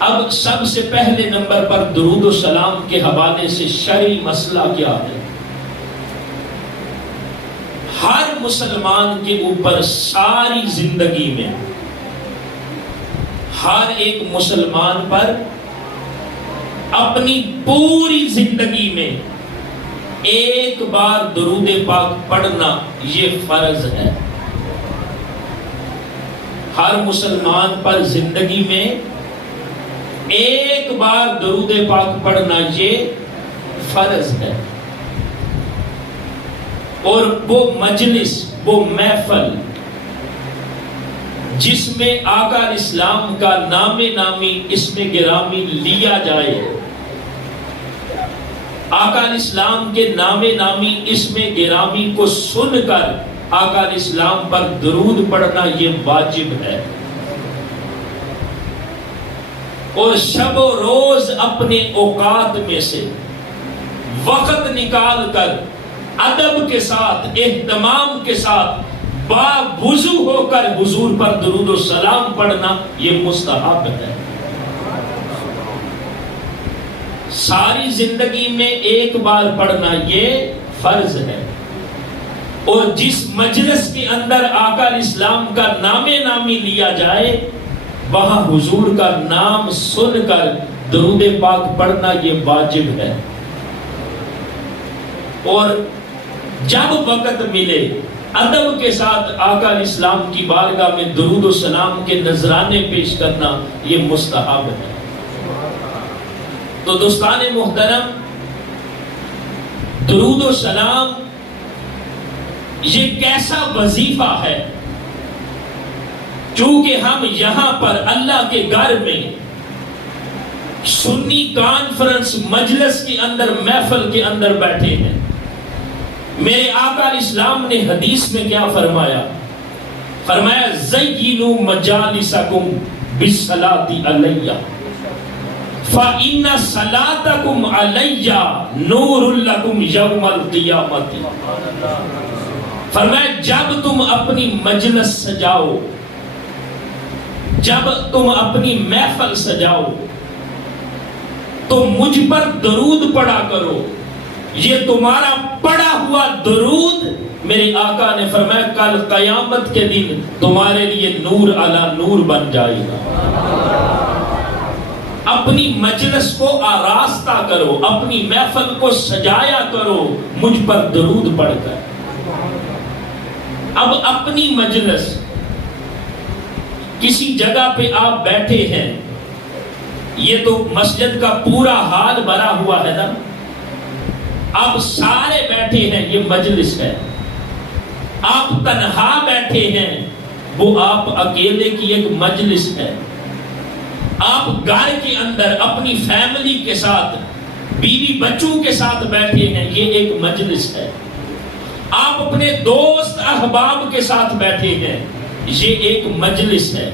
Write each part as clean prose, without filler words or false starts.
اب سب سے پہلے نمبر پر درود و سلام کے حوالے سے شرعی مسئلہ کیا ہے؟ ہر مسلمان کے اوپر ساری زندگی میں، ہر ایک مسلمان پر اپنی پوری زندگی میں ایک بار درود پاک پڑھنا یہ فرض ہے۔ ہر مسلمان پر زندگی میں ایک بار درود پاک پڑھنا یہ فرض ہے۔ اور وہ مجلس، وہ محفل جس میں آقا اسلام کا نام نامی اسم گرامی لیا جائے، آقا اسلام کے نام نامی اسم گرامی کو سن کر آقا اسلام پر درود پڑھنا یہ واجب ہے۔ اور شب و روز اپنے اوقات میں سے وقت نکال کر ادب کے ساتھ، اہتمام کے ساتھ باوضو ہو کر حضور پر درود و سلام پڑھنا یہ مستحب ہے۔ ساری زندگی میں ایک بار پڑھنا یہ فرض ہے۔ اور جس مجلس کے اندر آقا اسلام کا نام نامی لیا جائے، وہاں حضور کا نام سن کر درود پاک پڑھنا یہ واجب ہے۔ اور جب وقت ملے ادب کے ساتھ آقا اسلام کی بارگاہ میں درود و سلام کے نذرانے پیش کرنا یہ مستحب ہے۔ تو دوستان محترم، درود و سلام یہ کیسا وظیفہ ہے؟ چونکہ ہم یہاں پر اللہ کے گھر میں سنی کانفرنس مجلس کے اندر، محفل کے اندر بیٹھے ہیں۔ میرے آقا اسلام نے حدیث میں کیا فرمایا؟ فرمایا زینوا مجالسکم بالصلاۃ علیہ فإن صلاتکم علیہ نور لکم یوم القیامۃ۔ فرمایا جب تم اپنی مجلس سجاؤ، جب تم اپنی محفل سجاؤ تو مجھ پر درود پڑھا کرو۔ یہ تمہارا پڑھا ہوا درود، میرے آقا نے فرمایا کل قیامت کے دن تمہارے لیے نور علی نور بن جائے گا۔ اپنی مجلس کو آراستہ کرو، اپنی محفل کو سجایا کرو مجھ پر درود پڑھ کر۔ اب اپنی مجلس، کسی جگہ پہ آپ بیٹھے ہیں، یہ تو مسجد کا پورا حال بھرا ہوا ہے نا، آپ سارے بیٹھے ہیں، یہ مجلس ہے۔ آپ تنہا بیٹھے ہیں، وہ آپ اکیلے کی ایک مجلس ہے۔ آپ گھر کے اندر اپنی فیملی کے ساتھ، بیوی بچوں کے ساتھ بیٹھے ہیں، یہ ایک مجلس ہے۔ آپ اپنے دوست احباب کے ساتھ بیٹھے ہیں، یہ ایک مجلس ہے۔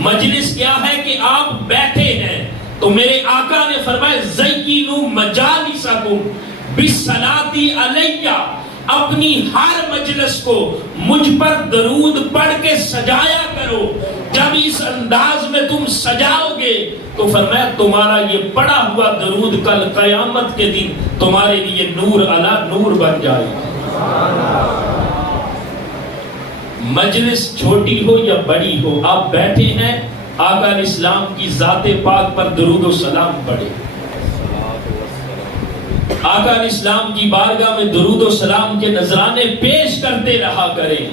مجلس کیا ہے کہ آپ بیٹھے ہیں تو میرے آقا نے فرمایا زینوا مجالسکم بالصلاۃ علیہ، اپنی ہر مجلس کو مجھ پر درود پڑھ کے سجایا کرو۔ جب اس انداز میں تم سجاؤ گے تو فرمایا تمہارا یہ پڑھا ہوا درود کل قیامت کے دن تمہارے لیے نور علی نور بن جائے گا۔ مجلس چھوٹی ہو یا بڑی ہو، آپ بیٹھے ہیں، آقا اسلام کی ذات پاک پر درود و سلام پڑھے۔ آقا اسلام کی بارگاہ میں درود و سلام کے نذرانے پیش کرتے رہا کریں۔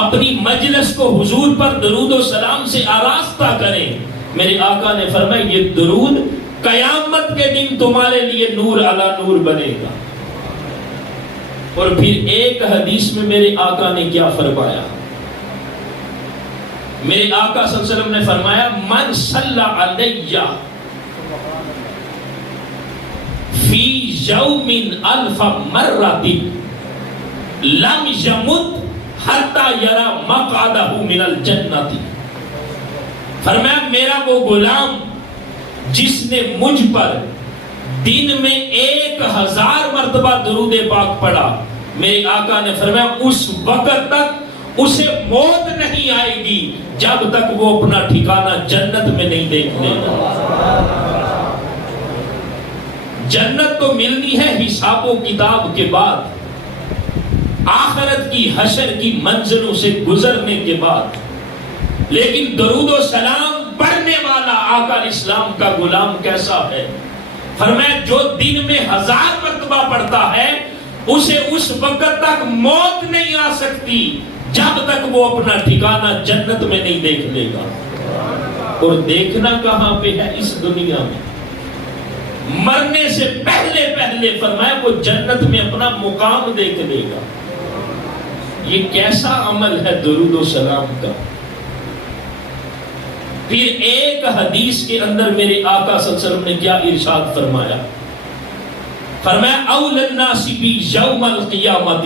اپنی مجلس کو حضور پر درود و سلام سے آراستہ کریں۔ میرے آقا نے فرمایا یہ درود قیامت کے دن تمہارے لیے نور علی نور بنے گا۔ اور پھر ایک حدیث میں میرے آقا نے کیا فرمایا؟ میرے آقا صلی اللہ علیہ وسلم نے فرمایا من صلی علیہ فی یوم الف مرۃ لم یمت حتی یری مقعدہ من الجنۃ۔ فرمایا میرا وہ غلام جس نے مجھ پر دن میں 1000 مرتبہ درود پاک پڑھا، میرے آقا نے فرمایا اس وقت تک اسے موت نہیں آئے گی جب تک وہ اپنا ٹھکانہ جنت میں نہیں دیکھ لے گا۔ جنت تو ملنی ہے حساب و کتاب کے بعد، آخرت کی حشر کی منزلوں سے گزرنے کے بعد، لیکن درود و سلام پڑھنے والا آقا اسلام کا غلام کیسا ہے؟ فرمایا جو دن میں 1000 مرتبہ پڑھتا ہے اسے اس وقت تک موت نہیں آ سکتی جب تک وہ اپنا ٹھکانہ جنت میں نہیں دیکھ لے گا۔ اور دیکھنا کہاں پہ ہے؟ اس دنیا میں۔ مرنے سے پہلے پہلے فرمایا وہ جنت میں اپنا مقام دیکھ لے گا۔ یہ کیسا عمل ہے درود و سلام کا؟ پھر ایک حدیث کے اندر میرے آقا صلی اللہ علیہ وسلم نے کیا ارشاد فرمایا؟ فرمایا اول الناس بی یوم القیامت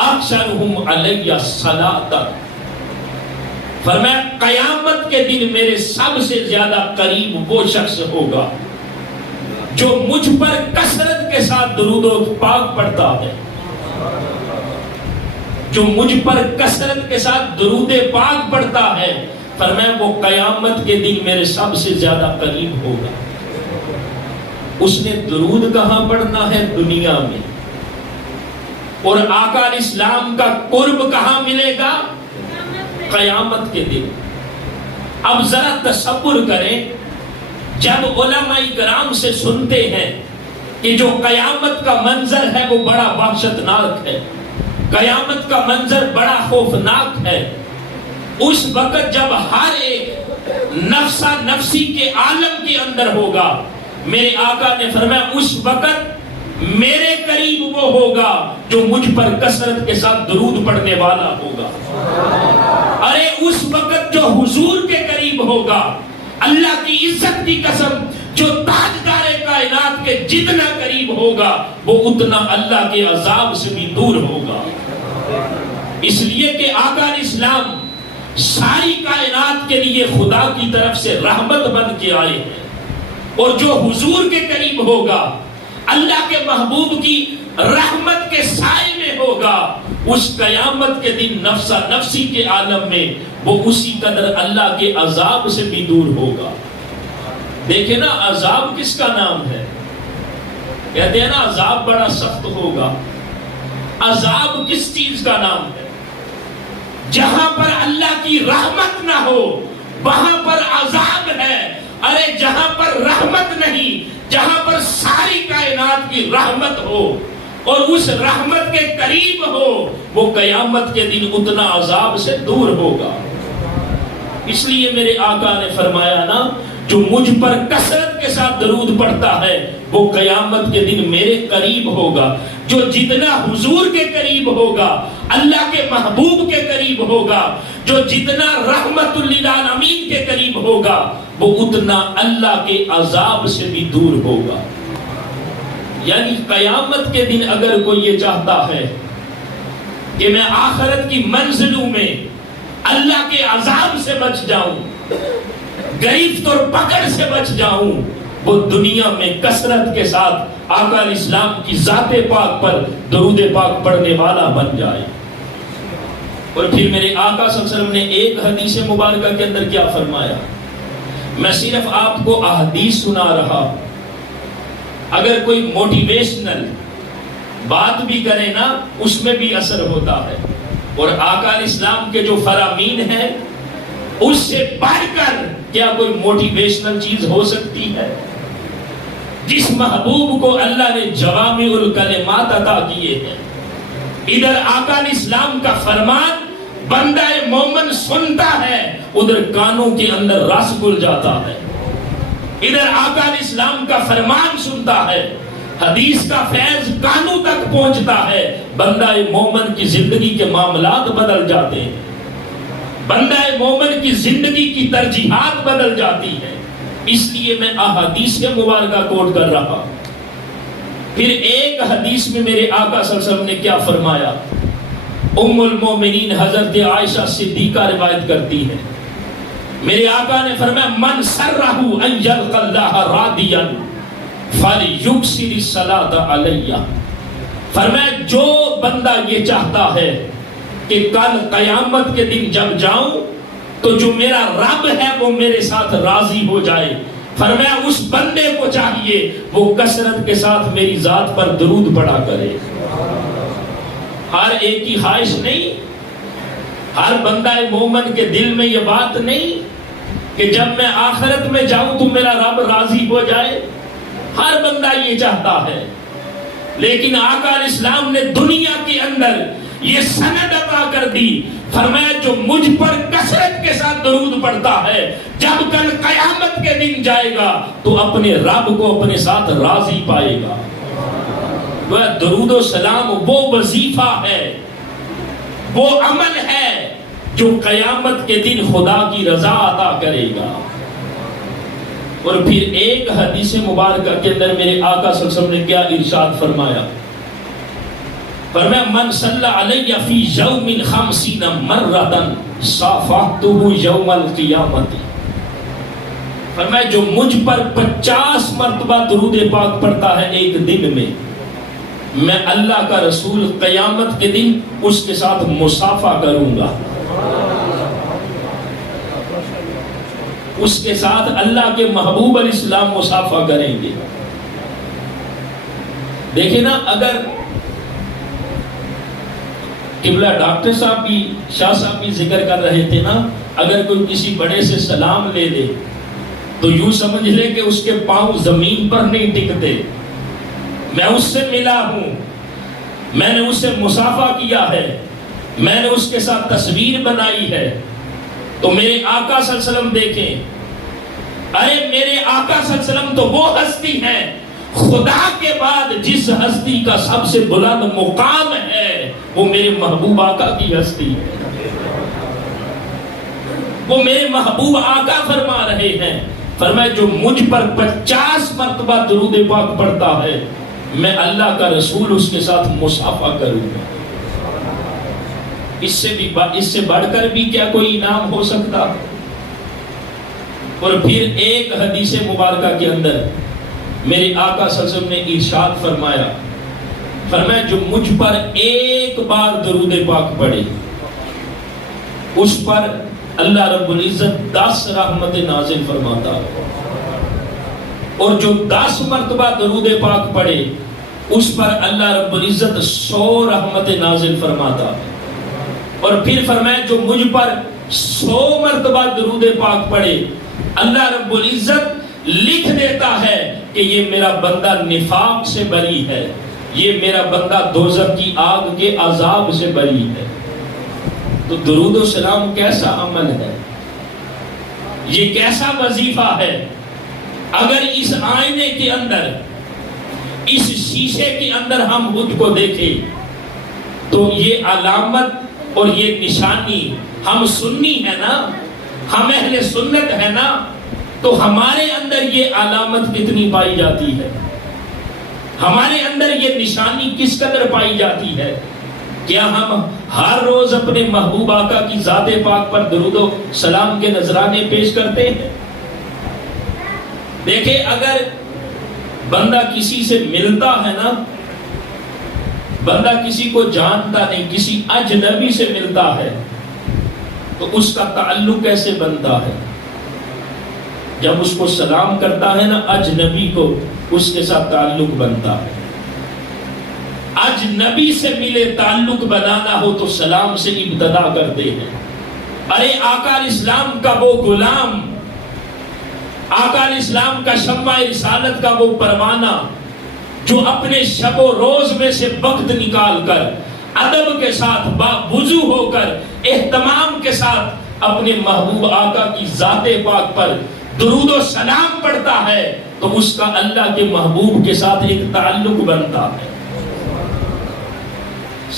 اکثرہم علی الصلاۃ۔ فرمایا قیامت کے دن میرے سب سے زیادہ قریب وہ شخص ہوگا جو مجھ پر کثرت کے ساتھ درود و پاک پڑھتا ہے، جو مجھ پر کثرت کے ساتھ درود پاک پڑھتا ہے، فرمایا وہ قیامت کے دن میرے سب سے زیادہ قریب ہوگا۔ اس نے درود کہاں پڑھنا ہے؟ دنیا میں۔ اور آقا اسلام کا قرب کہاں ملے گا؟ قیامت کے دن۔ اب ذرا تصور کریں، جب علماء کرام سے سنتے ہیں کہ جو قیامت کا منظر ہے وہ بڑا وحشتناک ہے، قیامت کا منظر بڑا خوفناک ہے، اس وقت جب ہر ایک نفسا نفسی کے عالم کے اندر ہوگا، میرے آقا نے فرمایا اس وقت میرے قریب وہ ہوگا جو مجھ پر کثرت کے ساتھ درود پڑھنے والا ہوگا۔ ارے اس وقت جو حضور کے قریب ہوگا، اللہ کی عزت کی قسم، جو تاجدار کائنات کے جتنا قریب ہوگا وہ اتنا اللہ کے عذاب سے بھی دور ہوگا۔ اس لیے کہ آقا اسلام ساری کائنات کے لیے خدا کی طرف سے رحمت بن کے آئے ہیں، اور جو حضور کے قریب ہوگا، اللہ کے محبوب کی رحمت کے سائے میں ہوگا، اس قیامت کے دن نفسا نفسی کے عالم میں وہ اسی قدر اللہ کے عذاب سے بھی دور ہوگا۔ دیکھیں نا، عذاب کس کا نام ہے؟ کہتے ہیں نا عذاب بڑا سخت ہوگا۔ عذاب کس چیز کا نام ہے؟ جہاں پر اللہ کی رحمت نہ ہو وہاں پر عذاب ہے۔ ارے جہاں پر رحمت نہیں، جہاں پر ساری کائنات کی رحمت ہو اور اس رحمت کے قریب ہو، وہ قیامت کے دن اتنا عذاب سے دور ہوگا۔ اس لیے میرے آقا نے فرمایا نا، جو مجھ پر کثرت کے ساتھ درود پڑھتا ہے وہ قیامت کے دن میرے قریب ہوگا۔ جو جتنا حضور کے قریب ہوگا، اللہ کے محبوب کے قریب ہوگا، جو جتنا رحمت للعالمین کے قریب ہوگا، وہ اتنا اللہ کے عذاب سے بھی دور ہوگا۔ یعنی قیامت کے دن اگر کوئی یہ چاہتا ہے کہ میں آخرت کی منزلوں میں اللہ کے عذاب سے بچ جاؤں، گرفت اور پکڑ سے بچ جاؤں، وہ دنیا میں کثرت کے ساتھ آقا اسلام کی ذات پاک پر درود پاک پڑھنے والا بن جائے۔ اور پھر میرے آقا صلی اللہ علیہ وسلم نے ایک حدیث مبارکہ کے اندر کیا فرمایا؟ میں صرف آپ کو احادیث سنا رہا، اگر کوئی موٹیویشنل بات بھی کرے نا اس میں بھی اثر ہوتا ہے۔ اور آقا اسلام کے جو فرامین ہیں اس سے بڑھ کر کیا کوئی موٹیویشنل چیز ہو سکتی ہے؟ جس محبوب کو اللہ نے جوامع الکلمات عطا کیے ہیں، ادھر آقا اسلام کا فرمان بندہ مومن سنتا ہے، ادھر کانوں کے اندر رس گل جاتا ہے۔ ادھر آقا اسلام کا فرمان سنتا ہے، حدیث کا فیض کانوں تک پہنچتا ہے، بندہ مومن کی زندگی کے معاملات بدل جاتے ہیں، بندہ مومن کی زندگی کی ترجیحات بدل جاتی ہے۔ اس لیے میں احادیث مبارکہ کوٹ کر رہا۔ پھر ایک حدیث میں میرے آقا صلی اللہ علیہ وسلم نے کیا فرمایا؟ ام المومنین حضرت عائشہ صدیقہ روایت کرتی ہے، میرے آقا نے فرمایا من سرہ ان یلقى اللہ راضیا فلیکثر الصلاۃ علیہ۔ فرمایا جو بندہ یہ چاہتا ہے کہ کل قیامت کے دن جب جاؤں تو جو میرا رب ہے وہ میرے ساتھ راضی ہو جائے. فرمایا اس بندے کو چاہیے وہ کثرت کے ساتھ میری ذات پر درود پڑھا کرے. ہر ایک کی خواہش نہیں, ہر بندہ مومن کے دل میں یہ بات نہیں کہ جب میں آخرت میں جاؤں تو میرا رب راضی ہو جائے. ہر بندہ یہ چاہتا ہے, لیکن آقا علیہ السلام نے دنیا کے اندر یہ سند عطا کر دی. فرمایا جو مجھ پر کثرت کے ساتھ درود پڑھتا ہے جب کل قیامت کے دن جائے گا تو اپنے رب کو اپنے ساتھ راضی پائے گا. وہ درود و سلام وہ وظیفہ ہے, وہ عمل ہے جو قیامت کے دن خدا کی رضا عطا کرے گا. اور پھر ایک حدیث مبارکہ کے اندر میرے آقا صلی اللہ علیہ وسلم نے کیا ارشاد فرمایا؟ فرمایا من صلی علیہ فی یوم 50 مرۃ صافحتہ یوم القیامت. فرمایا جو مجھ پر 50 مرتبہ درود پاک پڑھتا ہے ایک دن میں اللہ کا رسول قیامت کے دن اس کے ساتھ مصافحہ کروں گا. اس کے ساتھ اللہ کے محبوب علیہ السلام مصافحہ کریں گے. دیکھیں نا, اگر قبلہ ڈاکٹر صاحب بھی شاہ صاحب بھی ذکر کر رہے تھے نا, اگر کوئی کسی بڑے سے سلام لے لے تو یوں سمجھ لے کہ اس کے پاؤں زمین پر نہیں ٹکتے. میں اس سے ملا ہوں, میں نے اس سے مصافحہ کیا ہے, میں نے اس کے ساتھ تصویر بنائی ہے. تو میرے آقا صلی اللہ علیہ وسلم دیکھیں, ارے میرے آقا صلی اللہ علیہ وسلم تو وہ ہستی ہیں خدا کے بعد جس ہستی کا سب سے بلند مقام ہے وہ میرے محبوب آقا کی ہستی ہے. وہ میرے محبوب آقا فرما رہے ہیں, فرمایا جو مجھ پر 50 مرتبہ درود پاک پڑھتا ہے میں اللہ کا رسول اس کے ساتھ مصافحہ کروں گا. اس سے بڑھ کر بھی کیا کوئی انعام ہو سکتا؟ اور پھر ایک حدیث مبارکہ کے اندر میرے آقا صلی اللہ علیہ وسلم نے ارشاد فرمایا جو مجھ پر ایک بار درود پاک پڑھے اس پر اللہ رب العزت 10 رحمت نازل فرماتا ہے, اور جو 10 مرتبہ درود پاک پڑھے اس پر اللہ رب العزت 100 رحمت نازل فرماتا ہے. اور پھر فرمایا جو مجھ پر 100 مرتبہ درود پاک پڑھے اللہ رب العزت لکھ دیتا ہے کہ یہ میرا بندہ نفاق سے بری ہے, یہ میرا بندہ دوزخ کی آگ کے عذاب سے بری ہے. تو درود و سلام کیسا عمل ہے, یہ کیسا وظیفہ ہے. اگر اس آئینے کے اندر, اس شیشے کے اندر ہم خود کو دیکھیں تو یہ علامت اور یہ نشانی, ہم سنی ہے نا, ہم اہل سنت ہے نا, تو ہمارے اندر یہ علامت کتنی پائی جاتی ہے, ہمارے اندر یہ نشانی کس قدر پائی جاتی ہے. کیا ہم ہر روز اپنے محبوب آقا کی ذات پاک پر درود و سلام کے نذرانے پیش کرتے ہیں؟ دیکھیں, اگر بندہ کسی سے ملتا ہے نا, بندہ کسی کو جانتا نہیں, کسی اجنبی سے ملتا ہے تو اس کا تعلق کیسے بنتا ہے؟ جب اس کو سلام کرتا ہے نا اجنبی کو, اس کے ساتھ تعلق بنتا ہے. اجنبی سے ملے تعلق بنانا ہو تو سلام سے ابتدا کرتے ہیں. ارے آقا علیہ السلام کا وہ غلام, آقا علیہ السلام کا شمع رسالت کا وہ پروانہ جو اپنے شب و روز میں سے وقت نکال کر ادب کے ساتھ باوضو ہو کر اہتمام کے ساتھ اپنے محبوب آقا کی ذات پاک پر درود و سلام پڑھتا ہے تو اس کا اللہ کے محبوب کے ساتھ ایک تعلق بنتا ہے.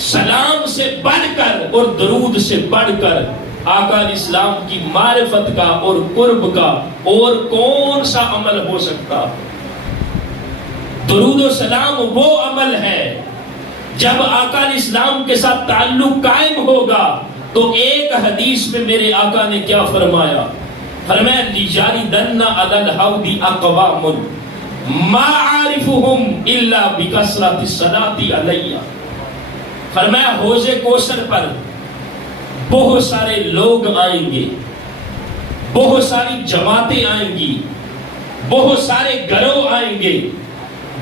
سلام سے بڑھ کر اور درود سے بڑھ کر آقا علیہ السلام کی معرفت کا اور قرب کا اور کون سا عمل ہو سکتا؟ درود و سلام وہ عمل ہے جب آقا علیہ السلام کے ساتھ تعلق قائم ہوگا. تو ایک حدیث میں میرے آقا نے کیا فرمایا؟ فرمایا لِجَارِدَنَّ عَلَى الْحَوْدِ أَقْوَامٌ مَا عَارِفُهُمْ إِلَّا بِكَثْرَةِ الصَّلَاةِ عَلَيَّ. فرمایا حوض کوثر پر بہت سارے لوگ آئیں گے، بہت ساری جماعتیں آئیں گی، بہت سارے گروہ آئیں گے.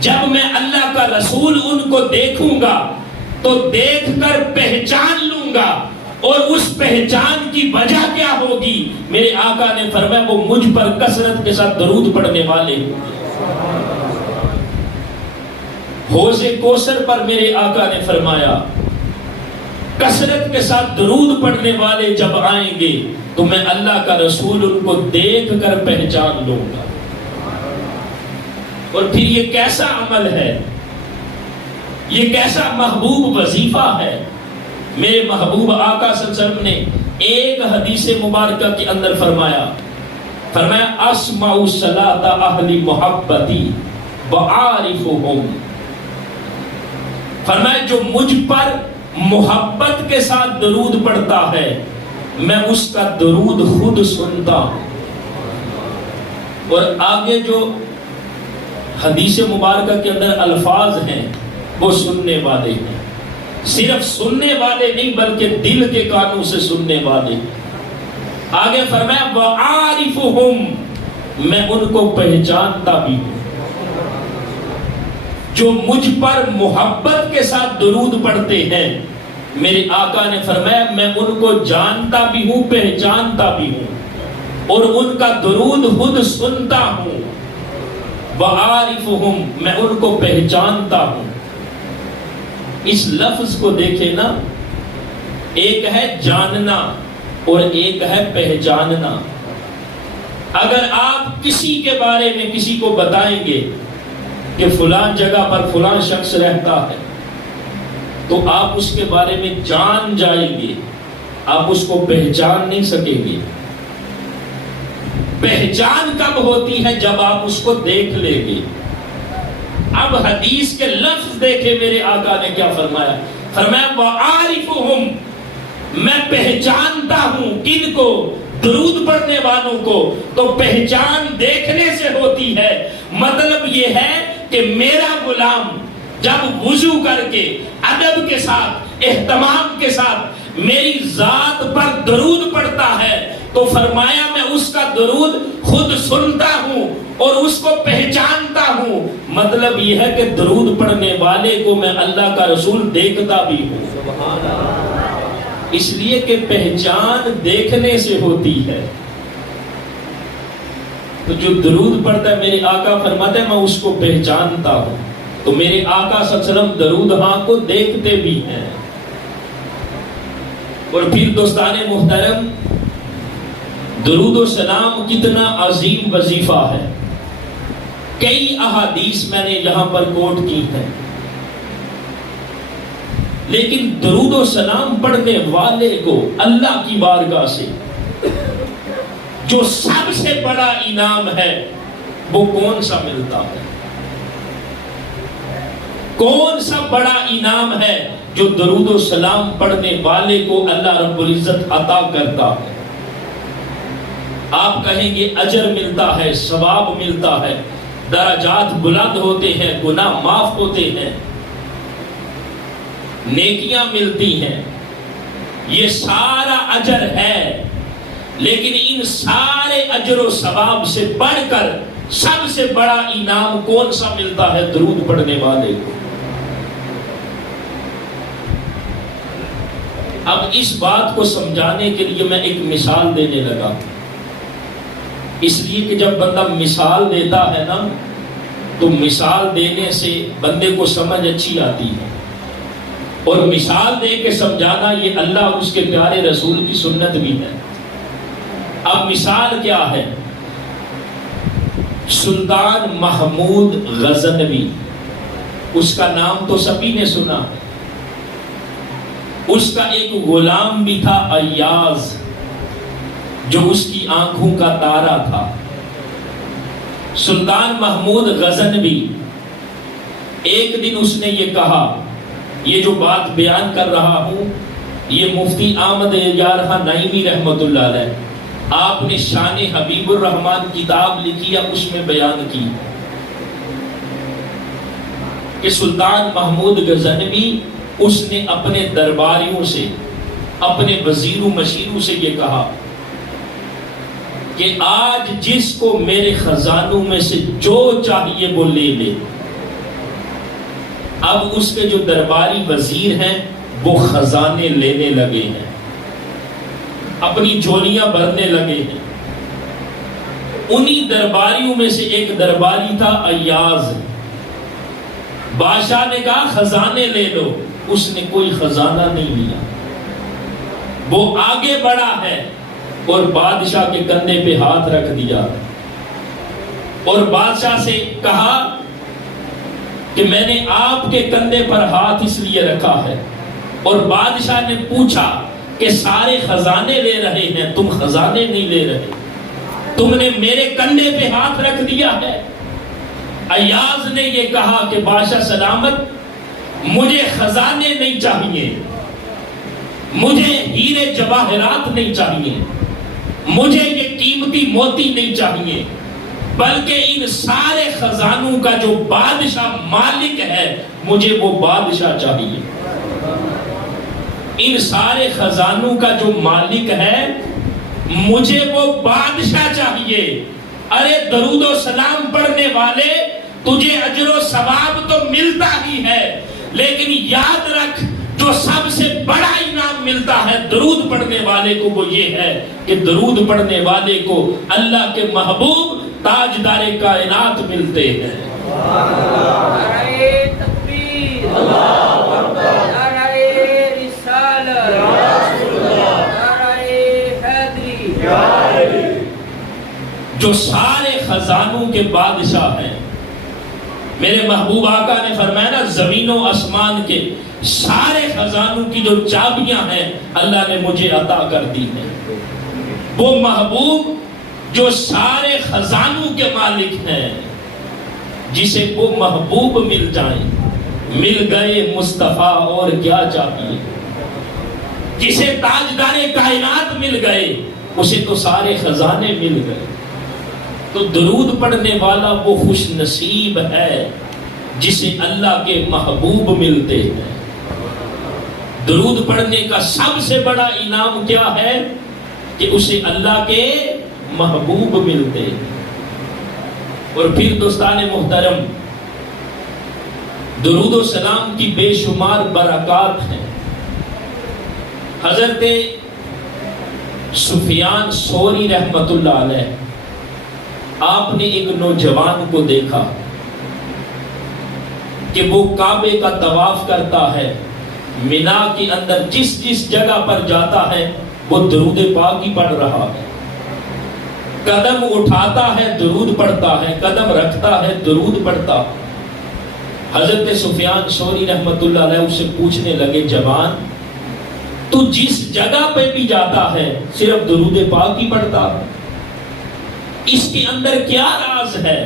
جب میں اللہ کا رسول ان کو دیکھوں گا تو دیکھ کر پہچان لوں گا، اور اس پہچان کی وجہ کیا ہوگی؟ میرے آقا نے فرمایا وہ مجھ پر کثرت کے ساتھ درود پڑھنے والے. حوض کوثر پر میرے آقا نے فرمایا کثرت کے ساتھ درود پڑھنے والے جب آئیں گے تو میں اللہ کا رسول ان کو دیکھ کر پہچان لوں گا. اور پھر یہ کیسا عمل ہے، یہ کیسا محبوب وظیفہ ہے. میرے محبوب آقا صلی اللہ علیہ وسلم نے ایک حدیث مبارکہ کے اندر فرمایا اسمع صلاۃ اہل محبتی وعارفہم. فرمایا جو مجھ پر محبت کے ساتھ درود پڑھتا ہے میں اس کا درود خود سنتا ہوں. اور آگے جو حدیث مبارکہ کے اندر الفاظ ہیں وہ سننے والے ہیں، صرف سننے والے نہیں بلکہ دل کے کانوں سے سننے والے. آگے فرمایا وعارفہم، میں ان کو پہچانتا بھی ہوں. جو مجھ پر محبت کے ساتھ درود پڑھتے ہیں میرے آقا نے فرمایا میں ان کو جانتا بھی ہوں، پہچانتا بھی ہوں، اور ان کا درود خود سنتا ہوں. وعارفہم، میں ان کو پہچانتا ہوں. اس لفظ کو دیکھیں نا، ایک ہے جاننا اور ایک ہے پہچاننا. اگر آپ کسی کے بارے میں کسی کو بتائیں گے کہ فلان جگہ پر فلان شخص رہتا ہے تو آپ اس کے بارے میں جان جائیں گے، آپ اس کو پہچان نہیں سکیں گے. پہچان کب ہوتی ہے؟ جب آپ اس کو دیکھ لیں گے. اب حدیث کے لفظ دیکھیں میرے آقا نے کیا فرمایا. فرمایا وعارفہم، میں پہچانتا ہوں. کن کو؟ درود پڑھنے والوں کو. تو پہچان دیکھنے سے ہوتی ہے. مطلب یہ ہے کہ میرا غلام جب وضو کر کے ادب کے ساتھ اہتمام کے ساتھ میری ذات پر درود پڑھتا ہے تو فرمایا میں اس کا درود خود سنتا ہوں اور اس کو پہچانتا ہوں. مطلب یہ ہے کہ درود پڑھنے والے کو میں اللہ کا رسول دیکھتا بھی ہوں. اس لیے کہ پہچان دیکھنے سے ہوتی ہے. تو جو درود پڑھتا ہے میرے آقا فرماتے ہیں میں اس کو پہچانتا ہوں. تو میرے آقا صلی اللہ علیہ وسلم درود ہاں کو دیکھتے بھی ہیں. اور پھر دوستان محترم، درود و سلام کتنا عظیم وظیفہ ہے. کئی احادیث میں نے یہاں پر کوٹ کی ہیں، لیکن درود و سلام پڑھنے والے کو اللہ کی بارگاہ سے جو سب سے بڑا انعام ہے وہ کون سا ملتا ہے؟ کون سا بڑا انعام ہے جو درود و سلام پڑھنے والے کو اللہ رب العزت عطا کرتا ہے؟ آپ کہیں گے اجر ملتا ہے، ثواب ملتا ہے، درجات بلند ہوتے ہیں، گناہ معاف ہوتے ہیں، نیکیاں ملتی ہیں. یہ سارا اجر ہے، لیکن ان سارے اجر و ثواب سے بڑھ کر سب سے بڑا انعام کون سا ملتا ہے؟ درود پڑھنے والے کو. اب اس بات کو سمجھانے کے لیے میں ایک مثال دینے لگا. اس لیے کہ جب بندہ مثال دیتا ہے نا تو مثال دینے سے بندے کو سمجھ اچھی آتی ہے، اور مثال دے کے سمجھانا یہ اللہ اور اس کے پیارے رسول کی سنت بھی ہے. اب مثال کیا ہے؟ سلطان محمود غزنوی، اس کا نام تو سبھی نے سنا. اس کا ایک غلام بھی تھا ایاز، جو اس کی آنکھوں کا تارا تھا. سلطان محمود غزنوی ایک دن اس نے یہ کہا، یہ جو بات بیان کر رہا ہوں یہ مفتی احمد یار خان نعیمی رحمت اللہ علیہ، آپ نے شان حبیب الرحمن کتاب لکھی ہے، اس میں بیان کی کہ سلطان محمود غزنوی اس نے اپنے درباریوں سے اپنے وزیروں مشیروں سے یہ کہا کہ آج جس کو میرے خزانوں میں سے جو چاہیے وہ لے لے۔ اب اس کے جو درباری وزیر ہیں وہ خزانے لینے لگے ہیں، اپنی جھولیاں بھرنے لگے ہیں۔ انہی درباریوں میں سے ایک درباری تھا ایاز۔ بادشاہ نے کہا خزانے لے لو، اس نے کوئی خزانہ نہیں لیا۔ وہ آگے بڑھا ہے اور بادشاہ کے کندھے پہ ہاتھ رکھ دیا اور بادشاہ سے کہا کہ میں نے آپ کے کندھے پر ہاتھ اس لیے رکھا ہے۔ اور بادشاہ نے پوچھا کہ سارے خزانے لے رہے ہیں، تم خزانے نہیں لے رہے، تم نے میرے کندھے پہ ہاتھ رکھ دیا ہے۔ ایاز نے یہ کہا کہ بادشاہ سلامت، مجھے خزانے نہیں چاہیے، مجھے ہیرے جواہرات نہیں چاہیے، مجھے یہ قیمتی موتی نہیں چاہیے، بلکہ ان سارے خزانوں کا جو بادشاہ مالک ہے مجھے وہ بادشاہ چاہیے۔ ان سارے خزانوں کا جو مالک ہے مجھے وہ بادشاہ چاہیے۔ ارے درود و سلام پڑھنے والے، تجھے اجر و ثواب تو ملتا ہی ہے، لیکن یاد رکھ جو سب سے بڑا انعام ملتا ہے درود پڑھنے والے کو وہ یہ ہے کہ درود پڑھنے والے کو اللہ کے محبوب تاجدار کائنات ملتے ہیں۔ نعرہ تکبیر، اللہ اکبر، نعرہ رسالت، نعرہ حیدری۔ جو سارے خزانوں کے بادشاہ ہیں، میرے محبوب آقا نے فرمایا نا زمین و آسمان کے سارے خزانوں کی جو چابیاں ہیں اللہ نے مجھے عطا کر دی ہیں۔ وہ محبوب جو سارے خزانوں کے مالک ہیں، جسے وہ محبوب مل جائیں، مل گئے مصطفیٰ اور کیا چاہیے۔ جسے تاجدار کائنات مل گئے اسے تو سارے خزانے مل گئے۔ تو درود پڑھنے والا وہ خوش نصیب ہے جسے اللہ کے محبوب ملتے ہیں۔ درود پڑھنے کا سب سے بڑا انعام کیا ہے کہ اسے اللہ کے محبوب ملتے ہیں۔ اور پھر دوستان محترم، درود و سلام کی بے شمار برکات ہیں۔ حضرت سفیان ثوری رحمت اللہ علیہ، آپ نے ایک نوجوان کو دیکھا کہ وہ کعبے کا طواف کرتا ہے، مینا کے اندر جس جس جگہ پر جاتا ہے وہ درود پاک ہی پڑھ رہا ہے، قدم اٹھاتا ہے درود پڑھتا ہے، قدم رکھتا ہے درود پڑھتا۔ حضرت سفیان ثوری رحمت اللہ علیہ اسے پوچھنے لگے، جوان تو جس جگہ پہ بھی جاتا ہے صرف درود پاک ہی پڑھتا ہے، اس کے اندر کیا راز ہے،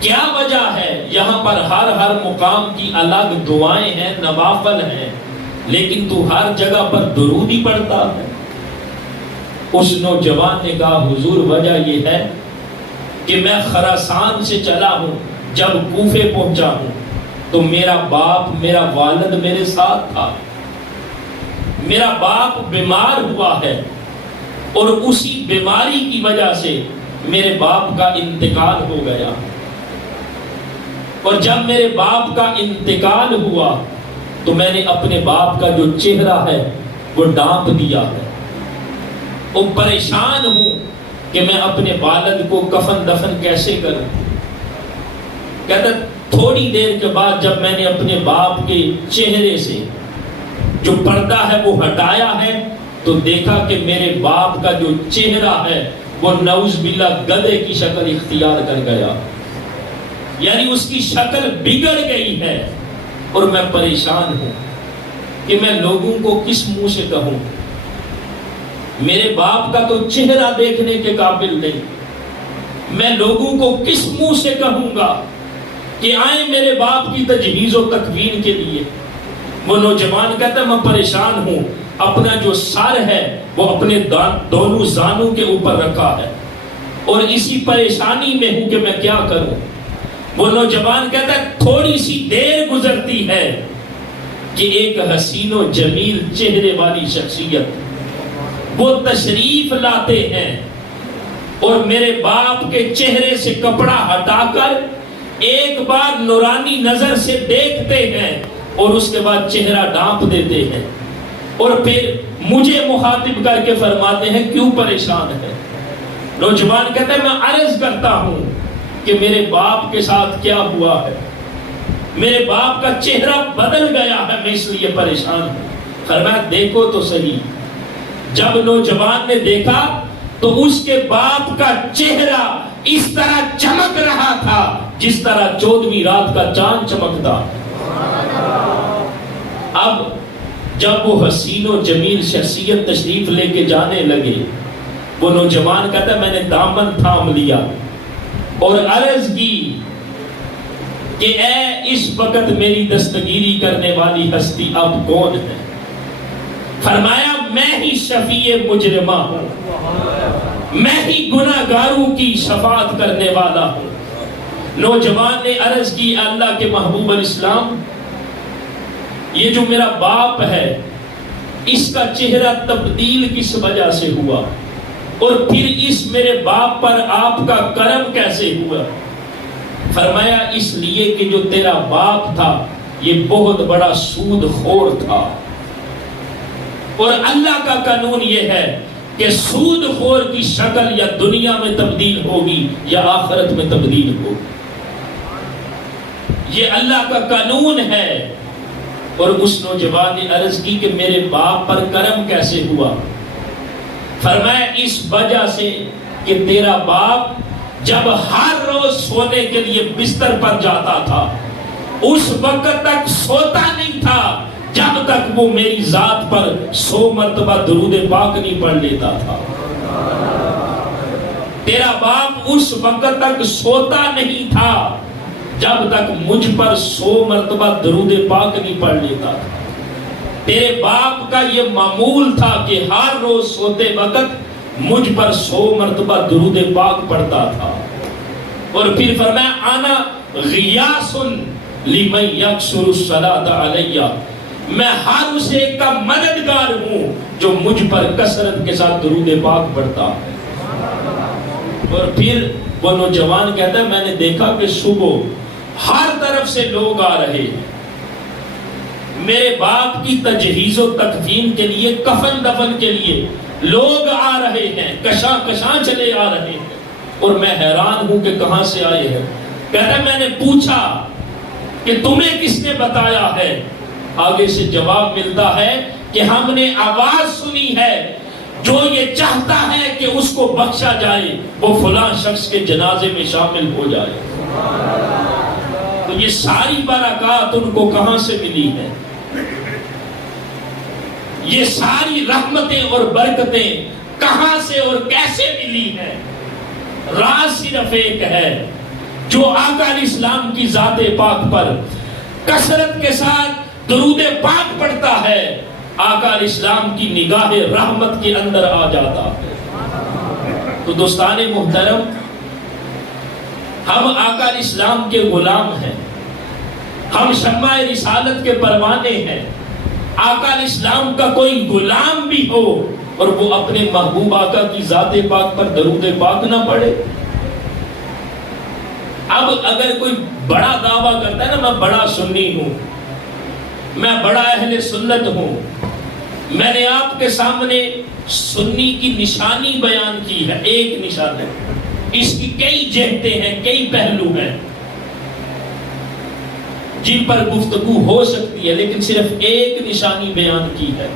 کیا وجہ ہے؟ یہاں پر ہر مقام کی الگ دعائیں ہیں، نوافل ہیں، لیکن تو ہر جگہ پر درود ہی پڑھتا ہے۔ اس نوجوان نے کہا حضور وجہ یہ ہے کہ میں خراسان سے چلا ہوں، جب کوفے پہنچا ہوں تو میرا باپ، میرا والد میرے ساتھ تھا، میرا باپ بیمار ہوا ہے اور اسی بیماری کی وجہ سے میرے باپ کا انتقال ہو گیا، اور جب میرے باپ کا انتقال ہوا تو میں نے اپنے باپ کا جو چہرہ ہے وہ ڈانپ دیا ہے، اور پریشان ہوں کہ میں اپنے والد کو کفن دفن کیسے کروں۔ کہتا تھوڑی دیر کے بعد جب میں نے اپنے باپ کے چہرے سے جو پردہ ہے وہ ہٹایا ہے تو دیکھا کہ میرے باپ کا جو چہرہ ہے وہ نعوذ باللہ گدھے کی شکل اختیار کر گیا، یعنی اس کی شکل بگڑ گئی ہے، اور میں پریشان ہوں کہ میں لوگوں کو کس منہ سے کہوں، میرے باپ کا تو چہرہ دیکھنے کے قابل نہیں، میں لوگوں کو کس منہ سے کہوں گا کہ آئیں میرے باپ کی تجہیز و تکفین کے لیے۔ وہ نوجوان کہتا ہے میں پریشان ہوں، اپنا جو سر ہے وہ اپنے دونوں زانوں کے اوپر رکھا ہے اور اسی پریشانی میں ہوں کہ میں کیا کروں۔ وہ نوجوان کہتا ہے تھوڑی سی دیر گزرتی ہے کہ ایک حسین و جمیل چہرے والی شخصیت وہ تشریف لاتے ہیں اور میرے باپ کے چہرے سے کپڑا ہٹا کر ایک بار نورانی نظر سے دیکھتے ہیں اور اس کے بعد چہرہ ڈھانپ دیتے ہیں اور پھر مجھے مخاطب کر کے فرماتے ہیں کیوں پریشان ہے؟ نوجوان کہتا ہے میں عرض کرتا ہوں کہ میرے باپ کے ساتھ کیا ہوا ہے، میرے باپ کا چہرہ بدل گیا ہے، میں اس لیے پریشان ہوں۔ فرمایا دیکھو تو صحیح۔ جب نوجوان نے دیکھا تو اس کے باپ کا چہرہ اس طرح چمک رہا تھا جس طرح 14ویں رات کا چاند چمکتا۔ اب جب وہ حسین و جمیل شخصیت تشریف لے کے جانے لگے، وہ نوجوان کہتا ہے میں نے دامن تھام لیا اور عرض کی کہ اے اس وقت میری دستگیری کرنے والی ہستی اب کون ہے؟ فرمایا میں ہی شفیع مجرمہ ہوں، میں ہی گناہگاروں کی شفاعت کرنے والا ہوں۔ نوجوان نے عرض کی اللہ کے محبوب الاسلام، یہ جو میرا باپ ہے اس کا چہرہ تبدیل کس وجہ سے ہوا اور پھر اس میرے باپ پر آپ کا کرم کیسے ہوا؟ فرمایا اس لیے کہ جو تیرا باپ تھا یہ بہت بڑا سود خور تھا اور اللہ کا قانون یہ ہے کہ سود خور کی شکل یا دنیا میں تبدیل ہوگی یا آخرت میں تبدیل ہوگی، یہ اللہ کا قانون ہے۔ اور اس نوجوان نے عرض کی کہ میرے باپ پر کرم کیسے ہوا؟ فرمایا اس وجہ سے کہ تیرا باپ جب ہر روز سونے کے لیے بستر پر جاتا تھا اس وقت تک سوتا نہیں تھا جب تک وہ میری ذات پر 100 مرتبہ درود پاک نہیں پڑھ لیتا تھا۔ تیرا باپ اس وقت تک سوتا نہیں تھا جب تک مجھ پر 100 مرتبہ درود پاک نہیں پڑھ لیتا تھا۔ تیرے باپ کا یہ معمول تھا کہ ہر روز سوتے وقت مجھ پر 100 مرتبہ درود پاک پڑھتا تھا۔ اور پھر فرمایا انا غیاث لمن یکثر الصلاۃ علی، میں ہر اس ایک کا مددگار ہوں جو مجھ پر کثرت کے ساتھ درود پاک پڑھتا ہے۔ اور پھر وہ نوجوان کہتا ہے میں نے دیکھا کہ صبح ہر طرف سے لوگ آ رہے ہیں میرے باپ کی تجہیز و تکفین کے لیے، کفن دفن کے لیے لوگ آ رہے ہیں، کشاں کشاں چلے آ رہے ہیں اور میں حیران ہوں کہ کہاں سے آئے ہیں۔ کہتا ہے میں نے پوچھا کہ تمہیں کس نے بتایا ہے؟ آگے سے جواب ملتا ہے کہ ہم نے آواز سنی ہے جو یہ چاہتا ہے کہ اس کو بخشا جائے وہ فلاں شخص کے جنازے میں شامل ہو جائے۔ تو یہ ساری برکات ان کو کہاں سے ملی ہے؟ یہ ساری رحمتیں اور برکتیں کہاں سے اور کیسے ملی ہیں؟ راز صرف ایک ہے، جو آقا علیہ السلام کی ذات پاک پر کثرت کے ساتھ درود پاک پڑھتا ہے آقا علیہ السلام کی نگاہ رحمت کے اندر آ جاتا ہے۔ تو دوستان محترم، ہم آقا علیہ السلام کے غلام ہیں، ہم شمع رسالت کے پروانے ہیں۔ آقا علیہ السلام کا کوئی غلام بھی ہو اور وہ اپنے محبوب آقا کی ذات پاک پر درود پاک نہ پڑھے۔ اب اگر کوئی بڑا دعویٰ کرتا ہے نا میں بڑا سنی ہوں، میں بڑا اہل سنت ہوں، میں نے آپ کے سامنے سنی کی نشانی بیان کی ہے، ایک نشان ہے، اس کی کئی جہتیں ہیں، کئی پہلو ہیں جن پر گفتگو ہو سکتی ہے، لیکن صرف ایک نشانی بیان کی ہے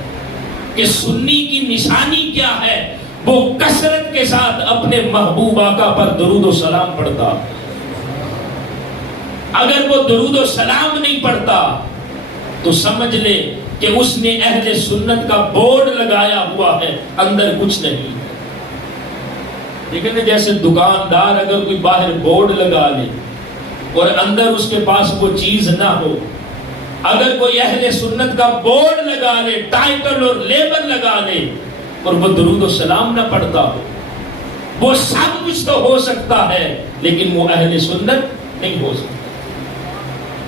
کہ سنی کی نشانی کیا ہے؟ وہ کثرت کے ساتھ اپنے محبوب آقا پر درود و سلام پڑھتا۔ اگر وہ درود و سلام نہیں پڑھتا تو سمجھ لے کہ اس نے اہل سنت کا بورڈ لگایا ہوا ہے، اندر کچھ نہیں ہے۔ لیکن جیسے دکاندار اگر کوئی باہر بورڈ لگا لے اور اندر اس کے پاس وہ چیز نہ ہو، اگر کوئی اہل سنت کا بورڈ لگا لے، ٹائٹل اور لیبل لگا لے اور وہ درود و سلام نہ پڑھتا ہو، وہ سب کچھ تو ہو سکتا ہے لیکن وہ اہل سنت نہیں ہو سکتا۔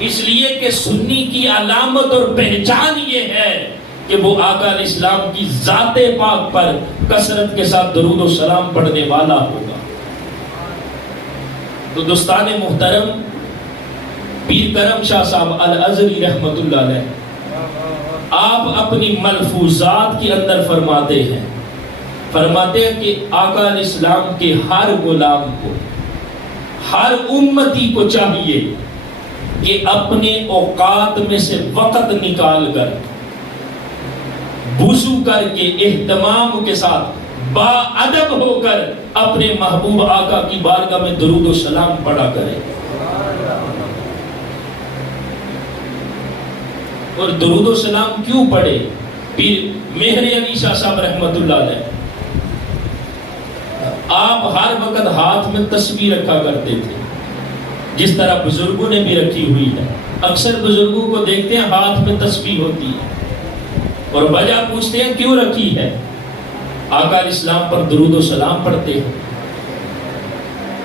اس لیے کہ سنی کی علامت اور پہچان یہ ہے کہ وہ آقا علیہ السلام کی ذات پاک پر کثرت کے ساتھ درود و سلام پڑھنے والا ہوگا۔ تو دوستان محترم، پیر کرم شاہ صاحب الازہری رحمت اللہ علیہ آپ اپنی ملفوظات کے اندر فرماتے ہیں کہ آقا علیہ السلام کے ہر غلام کو، ہر امتی کو چاہیے کہ اپنے اوقات میں سے وقت نکال کر وضو کر کے اہتمام کے ساتھ با ادب ہو کر اپنے محبوب آقا کی بارگاہ میں درود و سلام پڑھا کرے۔ اور درود و سلام کیوں پڑھے؟ پیر مہر علی شاہ صاحب رحمت اللہ علیہ آپ ہر وقت ہاتھ میں تسبیح رکھا کرتے تھے، جس طرح بزرگوں نے بھی رکھی ہوئی ہے۔ اکثر بزرگوں کو دیکھتے ہیں ہاتھ میں تسبیح ہوتی ہے، اور وجہ پوچھتے ہیں کیوں رکھی ہے؟ آقا علیہ السلام پر درود و سلام پڑھتے ہیں۔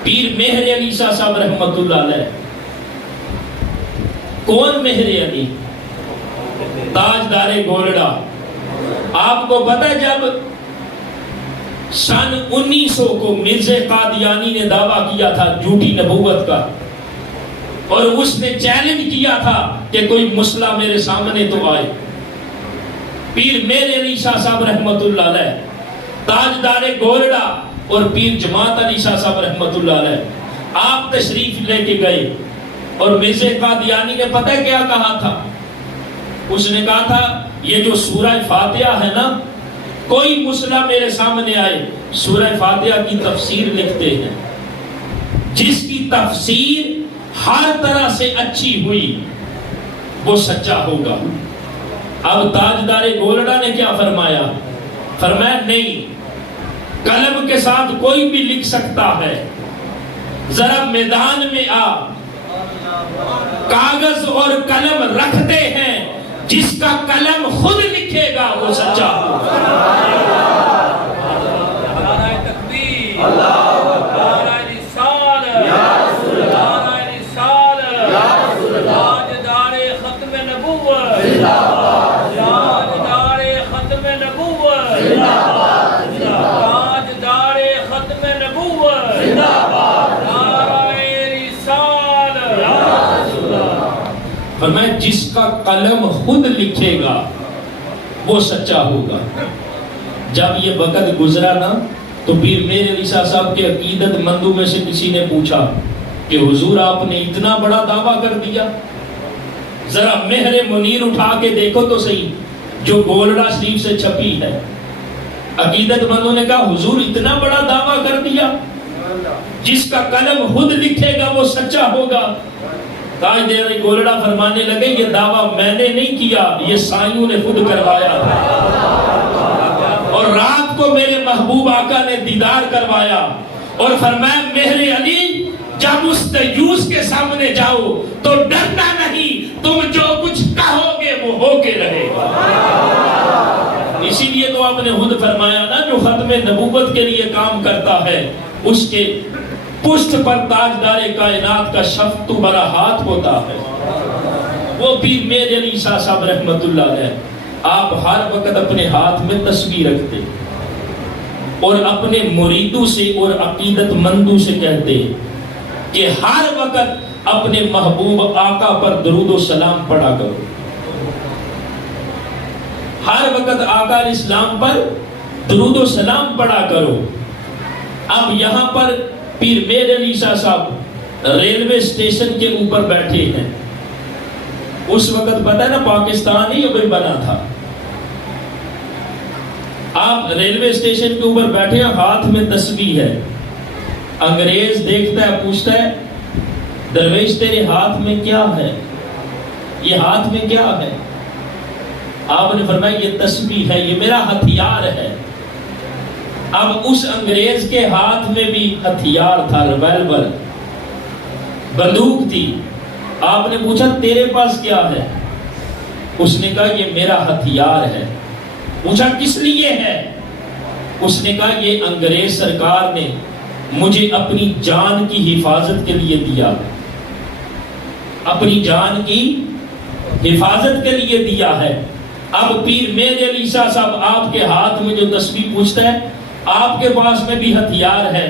پیر مہر علی شاہ صاحب رحمت اللہ علیہ، کون مہر علی؟ تاجدار گولڑا۔ آپ کو پتہ ہے جب سن 1900 کو مرزا قادیانی نے دعویٰ کیا تھا جھوٹی نبوت کا، اور اس نے چیلنج کیا تھا کہ کوئی مسئلہ میرے سامنے تو آئے، پیر مہر علی شاہ صاحب رحمت اللہ علیہ، تاجدار گولڑا اور پیر جماعت علی شاہ صاحب رحمت اللہ علیہ آپ تشریف لے کے گئے، اور مرزا قادیانی نے پتہ کیا کہا تھا؟ اس نے کہا تھا یہ جو سورہ فاتحہ ہے نا، کوئی مسئلہ میرے سامنے آئے سورہ فاتحہ کی تفسیر لکھتے ہیں، جس کی تفسیر ہر طرح سے اچھی ہوئی وہ سچا ہوگا۔ اب تاجدار گولڑا نے کیا فرمایا؟ فرمایا نہیں، قلم کے ساتھ کوئی بھی لکھ سکتا ہے، ذرا میدان میں آ، کاغذ اور قلم رکھتے ہیں، جس کا قلم خود لکھے گا وہ سچا ہوگا۔ نعرہ تکبیر، نعرہ رسالت، نعرہ رسالت، تاجدار ختم نبوت، تاجدار ختم نبوت، تاجدار ختم نبوت، نعرہ رسالت۔ فرمایا جس کا قلم خود لکھے گا وہ سچا ہوگا۔ جب یہ وقت گزرا نا تو پیر مہر علی شاہ صاحب کے عقیدت مندوں میں سے کسی نے پوچھا کہ حضور آپ نے اتنا بڑا دعویٰ کر دیا، ذرا مہر منیر اٹھا کے دیکھو تو صحیح جو گولڑا شریف سے چھپی ہے۔ عقیدت مندوں نے کہا حضور اتنا بڑا دعویٰ کر دیا، جس کا قلم خود لکھے گا وہ سچا ہوگا۔ تاجدار گولڑا فرمانے لگے یہ دعویٰ میں نے نہیں کیا، یہ سائیوں نے خود کروایا، اور رات کو میرے محبوب آقا نے دیدار کروایا، اور فرمایا مہر علی جب اس دیوس کے سامنے جاؤ تو ڈرنا نہیں، تم جو کچھ کہو گے وہ ہو کے رہے گا۔ اسی لیے تو آپ نے خود فرمایا نا جو ختم نبوت کے لیے کام کرتا ہے اس کے پشت پر تاجدار کائنات کا شفت بڑا ہاتھ ہوتا ہے۔ وہ پیر مہر علی شاہ صاحب رحمت اللہ علیہ آپ ہر وقت اپنے ہاتھ میں تسبیح رکھتے اور اپنے مریدوں سے اور عقیدت مندوں سے کہتے کہ ہر وقت اپنے محبوب آقا پر درود و سلام پڑھا کرو، ہر وقت آقا علیہ السلام پر درود و سلام پڑھا کرو۔ اب یہاں پر پیر مہر علی شاہ صاحب ریلوے اسٹیشن کے اوپر بیٹھے ہیں۔ اس وقت پتہ ہے نا پاکستان ہی ابھی بنا تھا۔ آپ ریلوے اسٹیشن کے اوپر بیٹھے ہیں، ہاتھ میں تسبیح ہے۔ انگریز دیکھتا ہے، پوچھتا ہے درویش تیرے ہاتھ میں کیا ہے؟ یہ ہاتھ میں کیا ہے؟ آپ نے فرمایا یہ تسبیح ہے، یہ میرا ہتھیار ہے۔ اب اس انگریز کے ہاتھ میں بھی ہتھیار تھا، ریوالور، بندوق تھی۔ آپ نے پوچھا تیرے پاس کیا ہے؟ اس نے کہا یہ میرا ہتھیار ہے۔ پوچھا کس لیے ہے؟ اس نے کہا یہ انگریز سرکار نے مجھے اپنی جان کی حفاظت کے لیے دیا۔ اپنی جان کی حفاظت کے لیے دیا ہے۔ اب پیر مہر علی شاہ صاحب آپ کے ہاتھ میں جو تسبیح پوچھتا ہے، آپ کے پاس میں بھی ہتھیار ہے،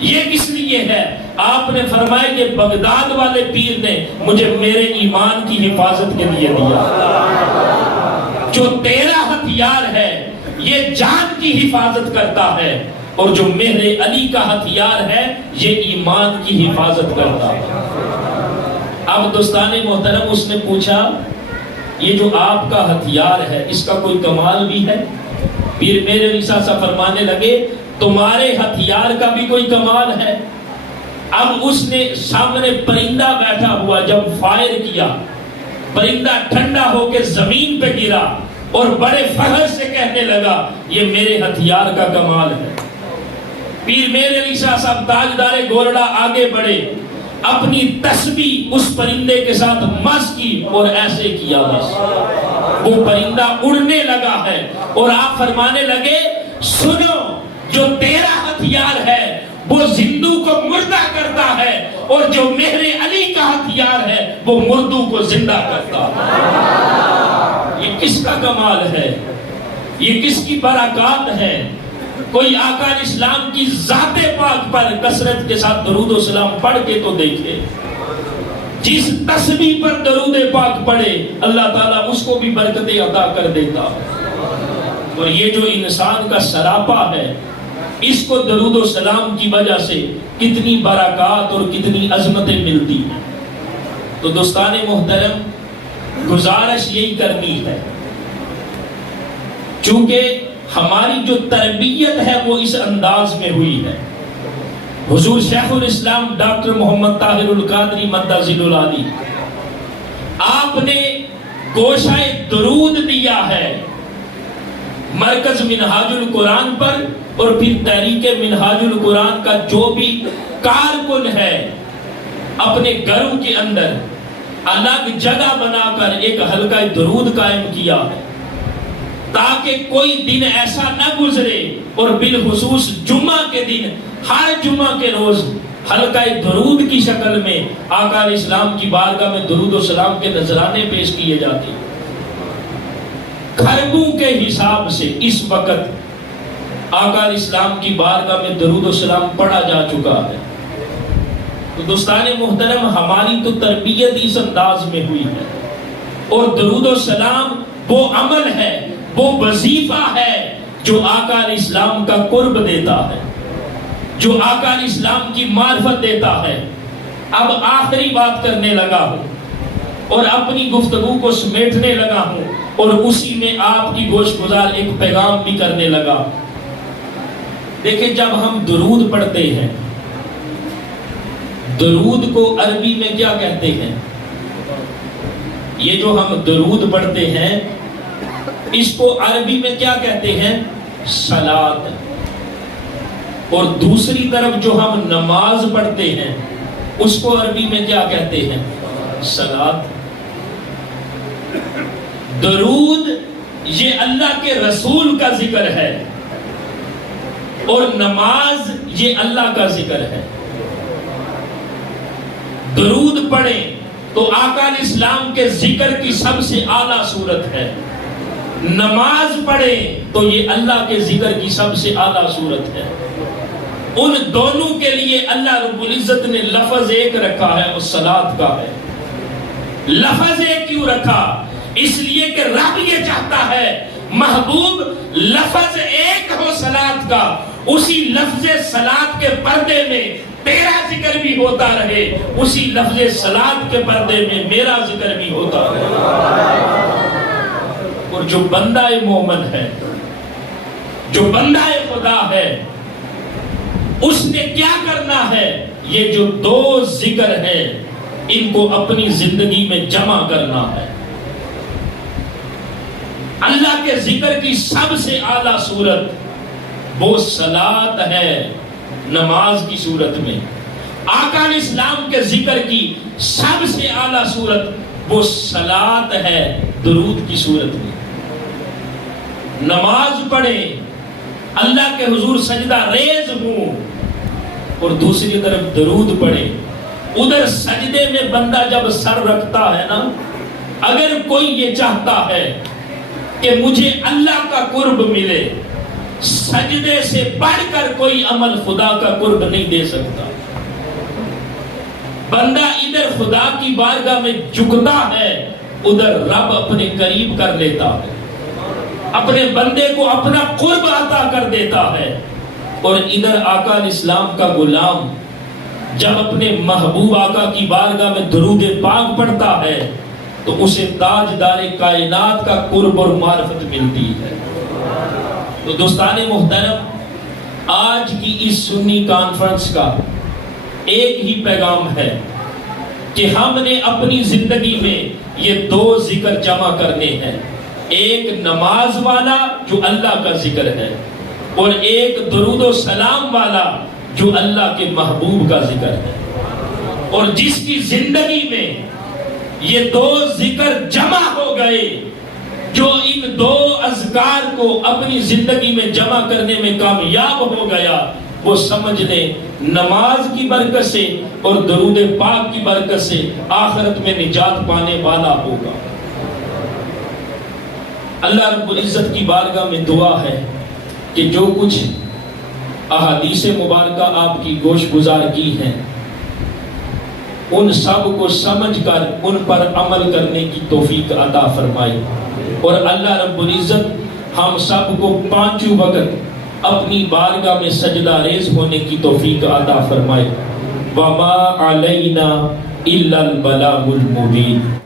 یہ کس لیے ہے؟ آپ نے فرمایا کہ بغداد والے پیر نے مجھے میرے ایمان کی حفاظت کے لیے دیا۔ جو تیرا ہتھیار ہے یہ جان کی حفاظت کرتا ہے، اور جو مہر علی کا ہتھیار ہے یہ ایمان کی حفاظت کرتا ہے۔ اب دوستان محترم، اس نے پوچھا یہ جو آپ کا ہتھیار ہے اس کا کوئی کمال بھی ہے؟ پیر مہر علی شاہ صاحب فرمانے لگے تمہارے ہتھیار کا بھی کوئی کمال ہے؟ اب اس نے سامنے پرندہ بیٹھا ہوا جب فائر کیا، پرندہ ٹھنڈا ہو کے زمین پہ گرا اور بڑے فخر سے کہنے لگا یہ میرے ہتھیار کا کمال ہے۔ پیر مہر علی شاہ صاحب تاجدار گورڑا آگے بڑھے، اپنی تسبیح اس پرندے کے ساتھ مس کی اور ایسے کیا، بس وہ پرندہ اڑنے لگا ہے، اور آپ فرمانے لگے سنو جو تیرا ہتھیار ہے وہ زندو کو مردہ کرتا ہے، اور جو مہر علی کا ہتھیار ہے وہ مردوں کو زندہ کرتا ہے۔ یہ کس کا کمال ہے؟ یہ کس کی برکات ہے؟ کوئی آقا اسلام کی ذات پاک پر کثرت کے ساتھ درود و سلام پڑھ کے تو دیکھے۔ جس تسبیح پر درود پاک پڑھے اللہ تعالیٰ اس کو بھی برکتیں عطا کر دیتا ہے۔ اور یہ جو انسان کا سراپا ہے اس کو درود و سلام کی وجہ سے کتنی برکات اور کتنی عظمتیں ملتی ہیں۔ تو دوستان محترم، گزارش یہی کرنی ہے، چونکہ ہماری جو تربیت ہے وہ اس انداز میں ہوئی ہے۔ حضور شیخ الاسلام ڈاکٹر محمد طاہر القادری مدظل العالی، آپ نے گوشہ درود دیا ہے مرکز منہاج القرآن پر، اور پھر تحریک منہاج القرآن کا جو بھی کارکن ہے اپنے گھروں کے اندر الگ جگہ بنا کر ایک حلقہ درود قائم کیا ہے، تاکہ کوئی دن ایسا نہ گزرے، اور بالخصوص جمعہ کے دن ہر جمعہ کے روز حلقہ درود کی شکل میں آقا علیہ السلام کی بارگاہ میں درود و سلام کے نذرانے پیش کیے جاتے ہیں۔ خربوں کے حساب سے اس وقت آقا علیہ السلام کی بارگاہ میں درود و سلام پڑھا جا چکا ہے۔ تو دوستان محترم، ہماری تو تربیت اس انداز میں ہوئی ہے، اور درود و سلام وہ عمل ہے، وہ وظیفہ ہے جو آقا علیہ السلام کا قرب دیتا ہے، جو آقا علیہ السلام کی معرفت دیتا ہے۔ اب آخری بات کرنے لگا ہوں اور اپنی گفتگو کو سمیٹنے لگا ہوں، اور اسی میں آپ کی گوش گزار ایک پیغام بھی کرنے لگا۔ دیکھیں، جب ہم درود پڑھتے ہیں، درود کو عربی میں کیا کہتے ہیں؟ یہ جو ہم درود پڑھتے ہیں اس کو عربی میں کیا کہتے ہیں؟ صلاۃ۔ اور دوسری طرف جو ہم نماز پڑھتے ہیں اس کو عربی میں کیا کہتے ہیں؟ صلاۃ۔ درود یہ اللہ کے رسول کا ذکر ہے، اور نماز یہ اللہ کا ذکر ہے۔ درود پڑھیں تو آقا علیہ السلام کے ذکر کی سب سے اعلیٰ صورت ہے، نماز پڑھیں تو یہ اللہ کے ذکر کی سب سے اعلیٰ صورت ہے۔ ان دونوں کے لیے اللہ رب العزت نے لفظ ایک رکھا ہے، اور صلاۃ کا ہے۔ لفظ ایک کیوں رکھا؟ اس لیے کہ رب یہ چاہتا ہے محبوب لفظ ایک ہو صلاۃ کا، اسی لفظ صلاۃ کے پردے میں تیرا ذکر بھی ہوتا رہے، اسی لفظ صلاۃ کے پردے میں میرا ذکر بھی ہوتا رہے۔ اور جو بندہ مومن ہے، جو بندہ خدا ہے، اس نے کیا کرنا ہے؟ یہ جو دو ذکر ہے ان کو اپنی زندگی میں جمع کرنا ہے۔ اللہ کے ذکر کی سب سے اعلیٰ صورت وہ صلاۃ ہے، نماز کی صورت میں۔ آقا علیہ السلام کے ذکر کی سب سے اعلیٰ صورت وہ صلاۃ ہے، درود کی صورت میں۔ نماز پڑھیں، اللہ کے حضور سجدہ ریز ہوں، اور دوسری طرف درود پڑھیں، ادھر سجدے میں بندہ جب سر رکھتا ہے نا، اگر کوئی یہ چاہتا ہے کہ مجھے اللہ کا قرب ملے، سجدے سے بڑھ کر کوئی عمل خدا کا قرب نہیں دے سکتا۔ بندہ ادھر خدا کی بارگاہ میں جھکتا ہے، ادھر رب اپنے قریب کر لیتا ہے، اپنے بندے کو اپنا قرب عطا کر دیتا ہے۔ اور ادھر آقا علیہ السلام کا غلام جب اپنے محبوب آقا کی بارگاہ میں درود پاک پڑھتا ہے تو اسے تاجدار کائنات کا قرب اور معرفت ملتی ہے۔ تو دوستان محترم، آج کی اس سنی کانفرنس کا ایک ہی پیغام ہے کہ ہم نے اپنی زندگی میں یہ دو ذکر جمع کرنے ہیں، ایک نماز والا جو اللہ کا ذکر ہے، اور ایک درود و سلام والا جو اللہ کے محبوب کا ذکر ہے۔ اور جس کی زندگی میں یہ دو ذکر جمع ہو گئے، جو ان دو اذکار کو اپنی زندگی میں جمع کرنے میں کامیاب ہو گیا، وہ سمجھ لیں نماز کی برکت سے اور درود پاک کی برکت سے آخرت میں نجات پانے والا ہوگا۔ اللہ رب العزت کی بارگاہ میں دعا ہے کہ جو کچھ احادیث مبارکہ آپ کی گوش گزار کی ہیں، ان سب کو سمجھ کر ان پر عمل کرنے کی توفیق عطا فرمائی، اور اللہ رب العزت ہم سب کو پانچوں وقت اپنی بارگاہ میں سجدہ ریز ہونے کی توفیق عطا فرمائے۔ وَمَا عَلَيْنَا إِلَّا الْبَلَاغُ الْمُبِينُ۔